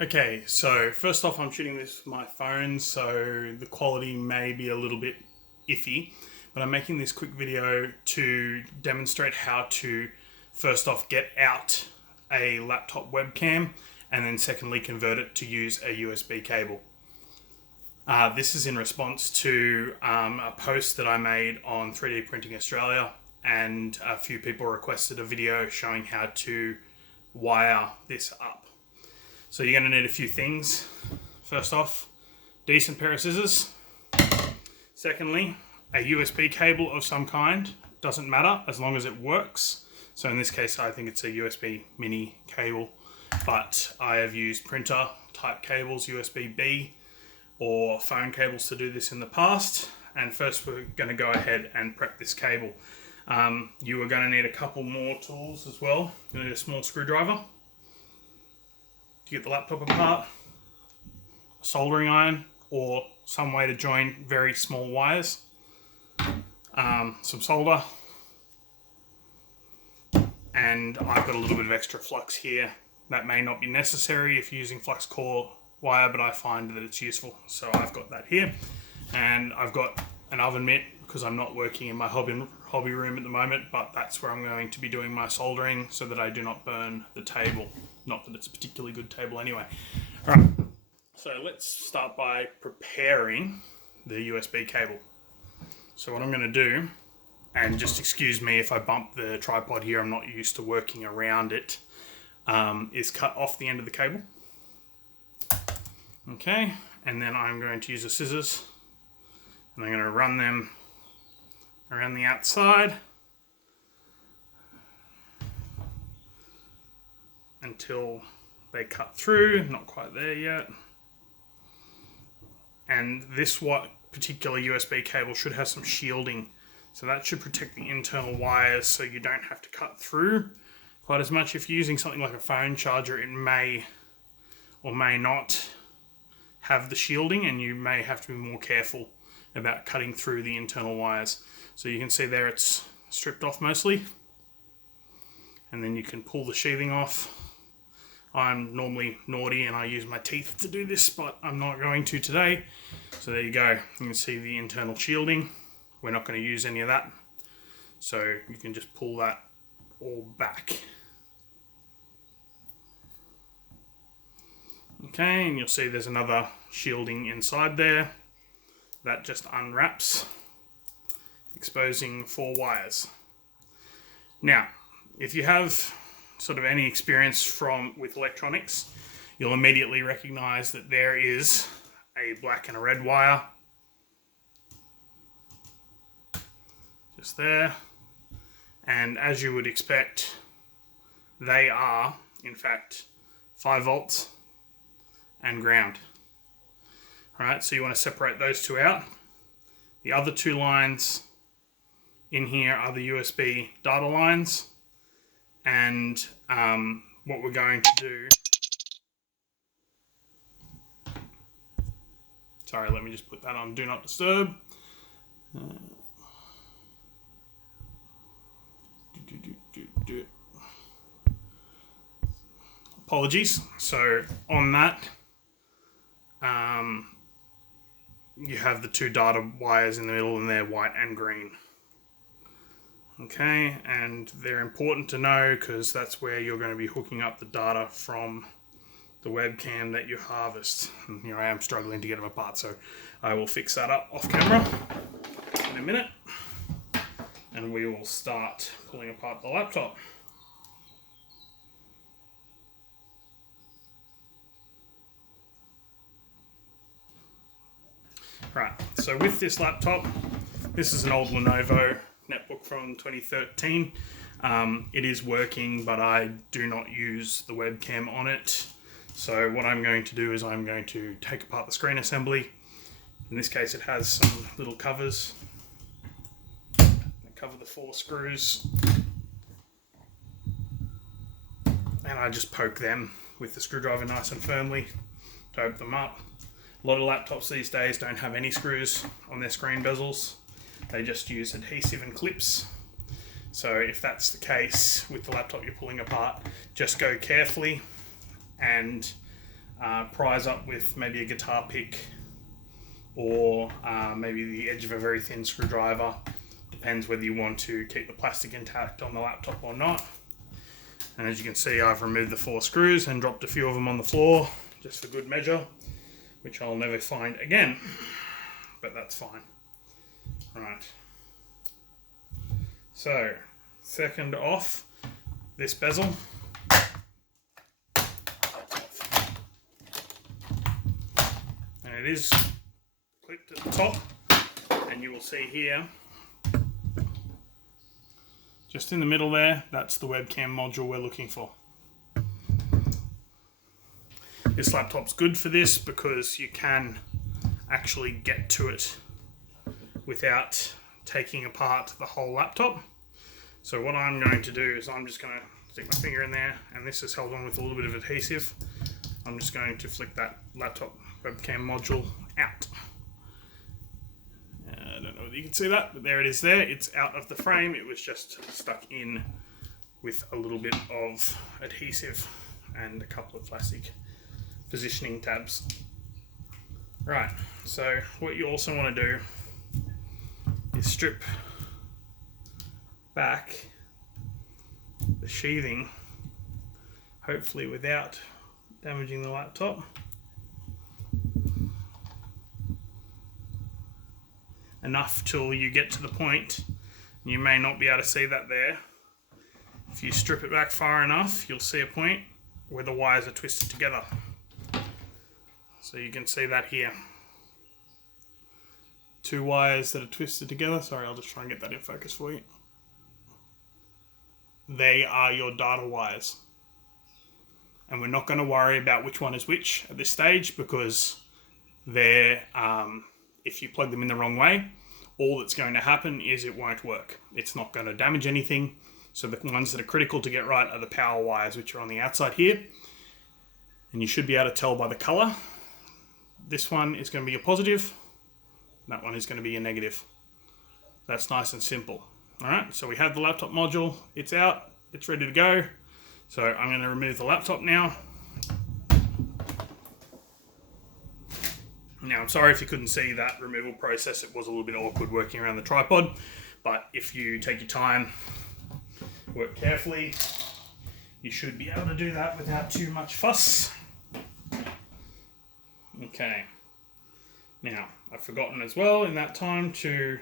Okay, so first off, I'm shooting this with my phone, so the quality may be a little bit iffy, but I'm making this quick video to demonstrate how to first off get out a laptop webcam and then secondly convert it to use a USB cable. This is in response to a post that I made on 3D Printing Australia, and a few people requested a video showing how to wire this up. So you're going to need a few things. First off, decent pair of scissors. Secondly, a USB cable of some kind. Doesn't matter as long as it works. So in this case, I think it's a USB mini cable, but I have used printer type cables, USB-B or phone cables to do this in the past. And first we're going to go ahead and prep this cable. You are going to need a couple more tools as well. You need a small screwdriver to get the laptop apart, a soldering iron or some way to join very small wires, some solder, and I've got a little bit of extra flux here. That may not be necessary if you're using flux core wire, but I find that it's useful, so I've got that here. And I've got an oven mitt because I'm not working in my hobby room at the moment, but that's where I'm going to be doing my soldering so that I do not burn the table. Not that it's a particularly good table anyway. All right, so let's start by preparing the USB cable. So what I'm going to do, and just excuse me if I bump the tripod here, I'm not used to working around it, is cut off the end of the cable. Okay, and then I'm going to use the scissors and I'm going to run them around the outside until they cut through. Not quite there yet. And this particular USB cable should have some shielding, so that should protect the internal wires so you don't have to cut through quite as much. If you're using something like a phone charger, it may or may not have the shielding and you may have to be more careful about cutting through the internal wires. So you can see there it's stripped off mostly, and then you can pull the sheathing off. I'm normally naughty and I use my teeth to do this, but I'm not going to today. So there you go. You can see the internal shielding. We're not going to use any of that. So you can just pull that all back. Okay, and you'll see there's another shielding inside there. That just unwraps, exposing 4 wires. Now, if you have sort of any experience with electronics, you'll immediately recognize that there is a black and a red wire just there, and as you would expect, they are in fact 5 volts and ground. Alright, so you want to separate those two out. The other 2 lines in here are the USB data lines, and what we're going to do, sorry, let me just put that on Do Not Disturb. Apologies. So on that, you have the 2 data wires in the middle and they're white and green. Okay, and they're important to know because that's where you're going to be hooking up the data from the webcam that you harvest. And here I am struggling to get them apart, so I will fix that up off camera in a minute and we will start pulling apart the laptop. Right, so with this laptop, this is an old Lenovo netbook from 2013. It is working, but I do not use the webcam on it. So what I'm going to do is I'm going to take apart the screen assembly. In this case, it has some little covers that cover the 4 screws. And I just poke them with the screwdriver nice and firmly to open them up. A lot of laptops these days don't have any screws on their screen bezels. They just use adhesive and clips. So if that's the case with the laptop you're pulling apart, just go carefully and prise up with maybe a guitar pick or maybe the edge of a very thin screwdriver. Depends whether you want to keep the plastic intact on the laptop or not. And as you can see, I've removed the 4 screws and dropped a few of them on the floor just for good measure, which I'll never find again, but that's fine. Right. So, second off, this bezel. And it is clipped at the top, and you will see here, just in the middle there, that's the webcam module we're looking for. This laptop's good for this because you can actually get to it without taking apart the whole laptop. So what I'm going to do is I'm just going to stick my finger in there, and this is held on with a little bit of adhesive. I'm just going to flick that laptop webcam module out. I don't know whether you can see that, but there it is there. It's out of the frame. It was just stuck in with a little bit of adhesive and a couple of plastic positioning tabs. Right, so what you also want to do is strip back the sheathing, hopefully without damaging the laptop. Enough till you get to the point, you may not be able to see that there. If you strip it back far enough, you'll see a point where the wires are twisted together. So you can see that here. 2 wires that are twisted together. Sorry, I'll just try and get that in focus for you. They are your data wires. And we're not going to worry about which one is which at this stage, because they're if you plug them in the wrong way, all that's going to happen is it won't work. It's not going to damage anything. So the ones that are critical to get right are the power wires, which are on the outside here. And you should be able to tell by the color. This one is going to be a positive. That one is going to be a negative. That's nice and simple. All right, so we have the laptop module. It's out. It's ready to go. So I'm going to remove the laptop now. Now, I'm sorry if you couldn't see that removal process. It was a little bit awkward working around the tripod, but if you take your time, work carefully, you should be able to do that without too much fuss. Okay. Now, I've forgotten as well in that time to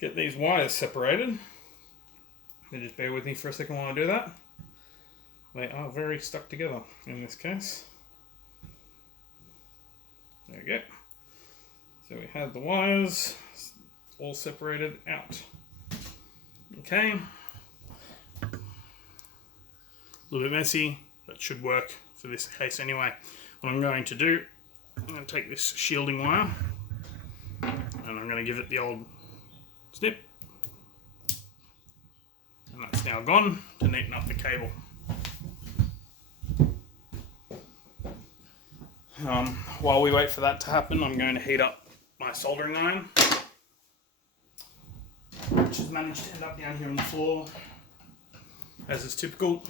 get these wires separated. So just bear with me for a second while I do that. They are very stuck together in this case. There we go. So we have the wires all separated out. Okay. A little bit messy, but should work for this case anyway. What I'm going to do, I'm going to take this shielding wire and I'm going to give it the old snip. And that's now gone to neaten up the cable. While we wait for that to happen, I'm going to heat up my soldering iron, which has managed to end up down here on the floor, as is typical.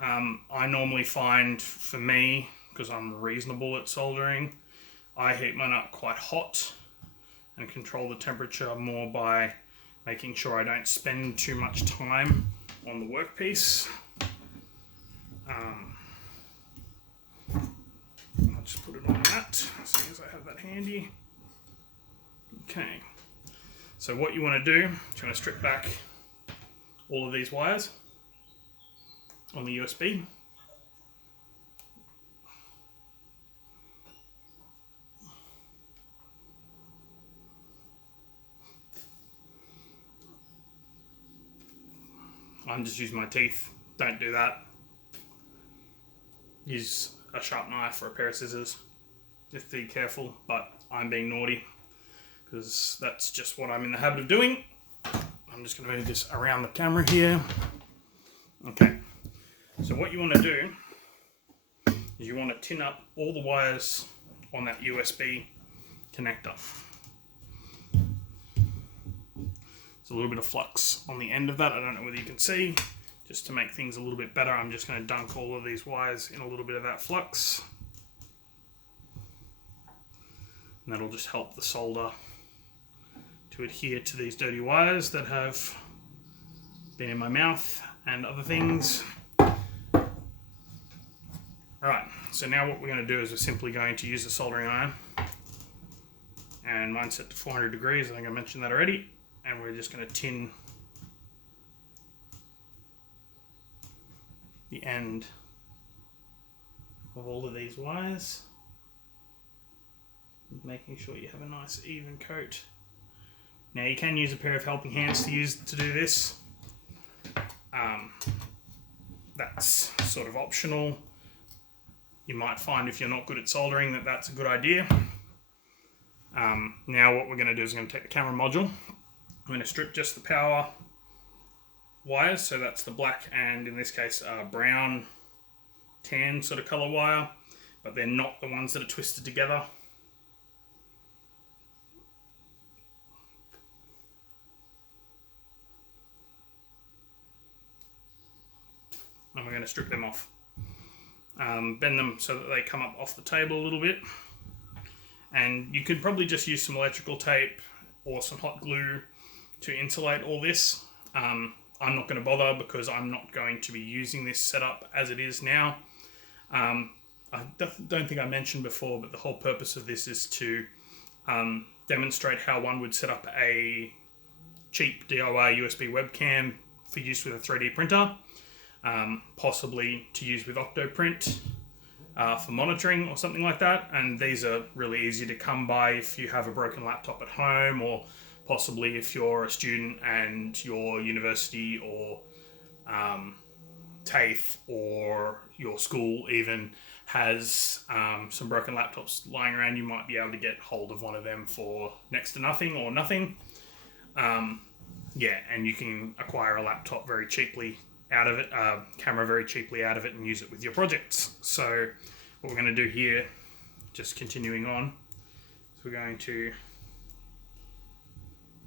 I normally find, for me, because I'm reasonable at soldering, I heat mine up quite hot and control the temperature more by making sure I don't spend too much time on the workpiece. I'll just put it on that, as soon as I have that handy. Okay, so what you want to do is you want to strip back all of these wires on the USB. I'm just using my teeth. Don't do that. Use a sharp knife or a pair of scissors. Just be careful, but I'm being naughty because that's just what I'm in the habit of doing. I'm just going to move this around the camera here. Okay, so what you want to do is you want to tin up all the wires on that USB connector. There's a little bit of flux on the end of that. I don't know whether you can see. Just to make things a little bit better, I'm just going to dunk all of these wires in a little bit of that flux. And that'll just help the solder to adhere to these dirty wires that have been in my mouth and other things. Alright, so now what we're going to do is we're simply going to use the soldering iron. And mine's set to 400 degrees, I think I mentioned that already. And we're just going to tin the end of all of these wires, making sure you have a nice even coat. Now you can use a pair of helping hands to do this. That's sort of optional. You might find if you're not good at soldering that that's a good idea. Now what we're going to do is we're going to take the camera module. I'm going to strip just the power wires, so that's the black and in this case brown, tan sort of color wire, but they're not the ones that are twisted together. And we're going to strip them off. Bend them so that they come up off the table a little bit. And you could probably just use some electrical tape or some hot glue to insulate all this. I'm not going to bother because I'm not going to be using this setup as it is now. I don't think I mentioned before, but the whole purpose of this is to demonstrate how one would set up a cheap DIY USB webcam for use with a 3D printer. Possibly to use with Octoprint for monitoring or something like that. And these are really easy to come by if you have a broken laptop at home, or possibly if you're a student and your university or TAFE or your school even has some broken laptops lying around. You might be able to get hold of one of them for next to nothing or nothing. Yeah, and you can acquire a laptop very cheaply out of it, camera very cheaply out of it, and use it with your projects. So what we're going to do here, just continuing on, is we're going to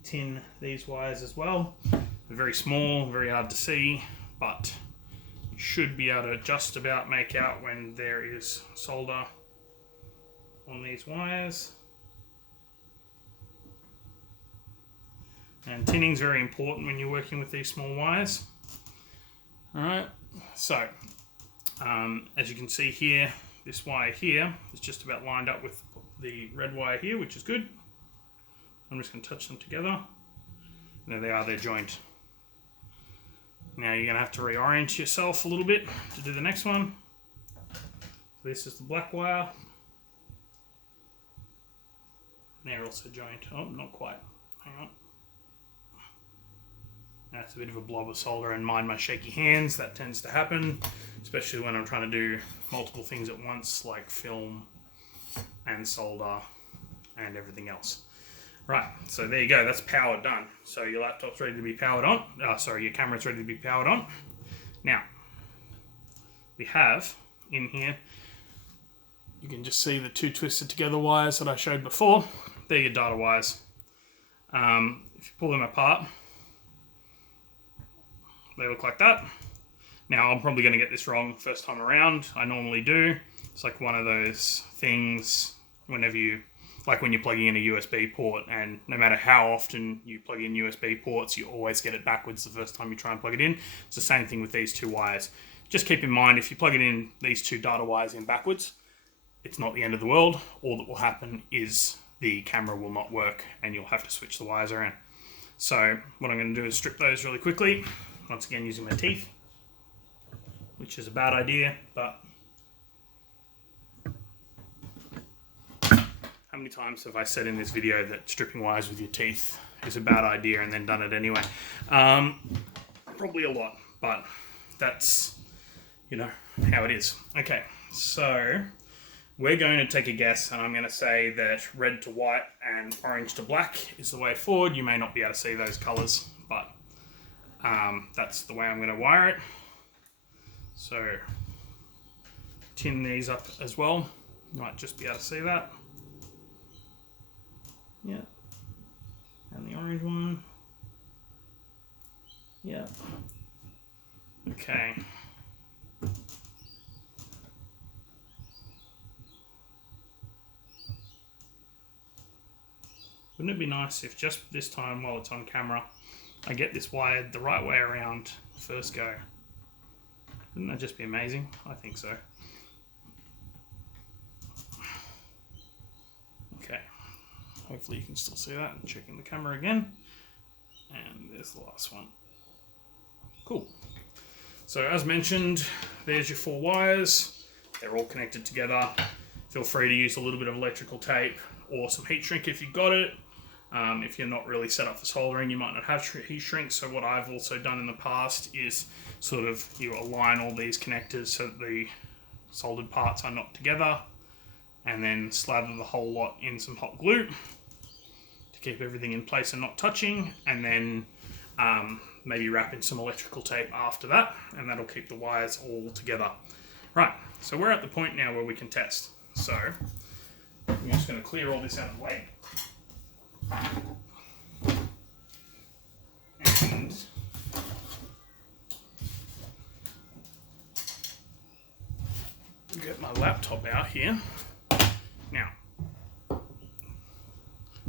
tin these wires as well. They're very small, very hard to see, but you should be able to just about make out when there is solder on these wires. And tinning is very important when you're working with these small wires. Alright, so as you can see here, this wire here is just about lined up with the red wire here, which is good. I'm just going to touch them together. And there they are, they're joined. Now you're going to have to reorient yourself a little bit to do the next one. This is the black wire. They're also joined. Oh, not quite. Hang on. That's a bit of a blob of solder, and mind my shaky hands, that tends to happen, especially when I'm trying to do multiple things at once, like film and solder and everything else. Right, so there you go, that's power done. So your laptop's ready to be powered on. Your camera's ready to be powered on. Now, we have in here, you can just see the two twisted together wires that I showed before. They're your data wires. If you pull them apart, they look like that. Now, I'm probably going to get this wrong first time around. I normally do. It's like one of those things whenever you, like when you're plugging in a USB port, and no matter how often you plug in USB ports, you always get it backwards the first time you try and plug it in. It's the same thing with these two wires. Just keep in mind, if you plug it in, these two data wires in backwards, it's not the end of the world. All that will happen is the camera will not work and you'll have to switch the wires around. So what I'm going to do is strip those really quickly. Once again, using my teeth, which is a bad idea, but how many times have I said in this video that stripping wires with your teeth is a bad idea and then done it anyway? Probably a lot, but that's, you know, how it is. Okay, so we're going to take a guess, and I'm going to say that red to white and orange to black is the way forward. You may not be able to see those colours, but that's the way I'm going to wire it. So tin these up as well. You might just be able to see that. Yeah. And the orange one. Yeah. Okay. Wouldn't it be nice if just this time while it's on camera, I get this wired the right way around first go? Wouldn't that just be amazing? I think so. Okay. Hopefully you can still see that. I'm checking the camera again. And there's the last one. Cool. So as mentioned, there's your 4 wires. They're all connected together. Feel free to use a little bit of electrical tape or some heat shrink if you've got it. If you're not really set up for soldering, you might not have heat shrink. So what I've also done in the past is sort of you align all these connectors so that the soldered parts are not together, and then slather the whole lot in some hot glue to keep everything in place and not touching, and then maybe wrap in some electrical tape after that, and that'll keep the wires all together. Right, so we're at the point now where we can test. So I'm just going to clear all this out of the way. And get my laptop out here. Now,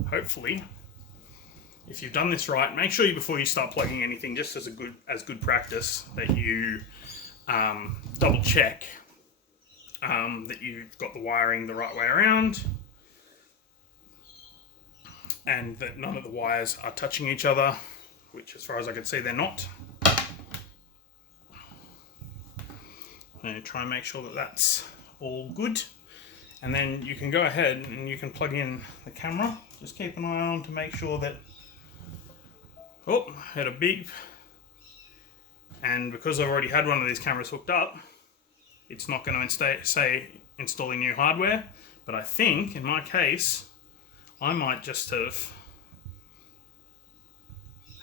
hopefully, if you've done this right, make sure before you start plugging anything, just as good practice, that you double check that you've got the wiring the right way around, and that none of the wires are touching each other, which as far as I can see they're not. And try and make sure that that's all good. And then you can go ahead and you can plug in the camera. Just keep an eye on to make sure that... Oh, had a beep. And because I've already had one of these cameras hooked up, it's not going to say installing new hardware. But I think, in my case, I might just have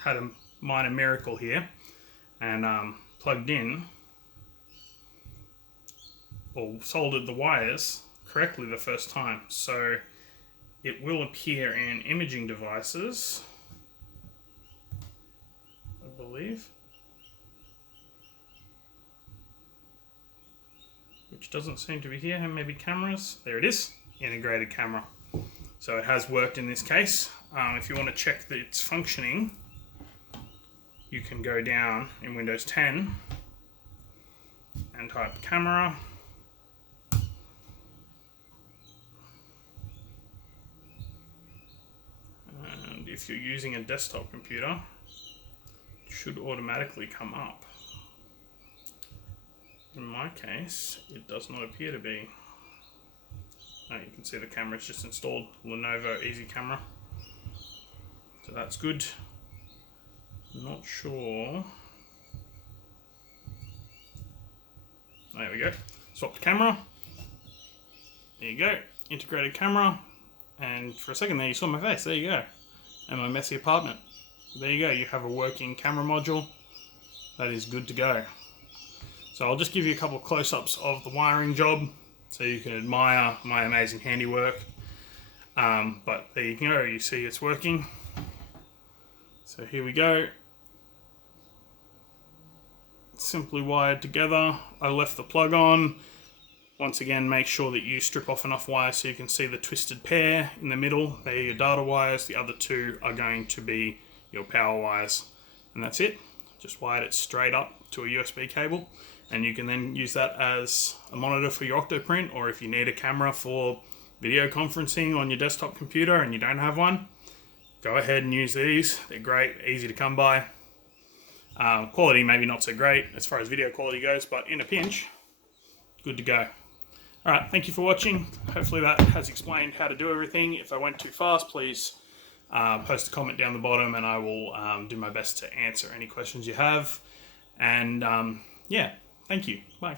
had a minor miracle here and plugged in or soldered the wires correctly the first time. So it will appear in imaging devices, I believe, which doesn't seem to be here. And maybe cameras. There it is, integrated camera. So it has worked in this case. If you want to check that it's functioning, you can go down in Windows 10 and type camera. And if you're using a desktop computer, it should automatically come up. In my case, it does not appear to be. You can see the camera's just installed, Lenovo Easy Camera. So that's good. Not sure. There we go. Swap the camera. There you go. Integrated camera. And for a second there you saw my face. There you go. And my messy apartment. There you go. You have a working camera module. That is good to go. So I'll just give you a couple of close-ups of the wiring job, so you can admire my amazing handiwork. But there you go, you see it's working. So here we go. Simply wired together. I left the plug on. Once again, make sure that you strip off enough wires so you can see the twisted pair in the middle. They're your data wires. The other two are going to be your power wires. And that's it. Just wired it straight up to a USB cable. And you can then use that as a monitor for your Octoprint, or if you need a camera for video conferencing on your desktop computer and you don't have one, go ahead and use these. They're great, easy to come by. Quality maybe not so great as far as video quality goes, but in a pinch, good to go. Alright, thank you for watching. Hopefully that has explained how to do everything. If I went too fast, please post a comment down the bottom and I will do my best to answer any questions you have. And yeah. Thank you. Bye.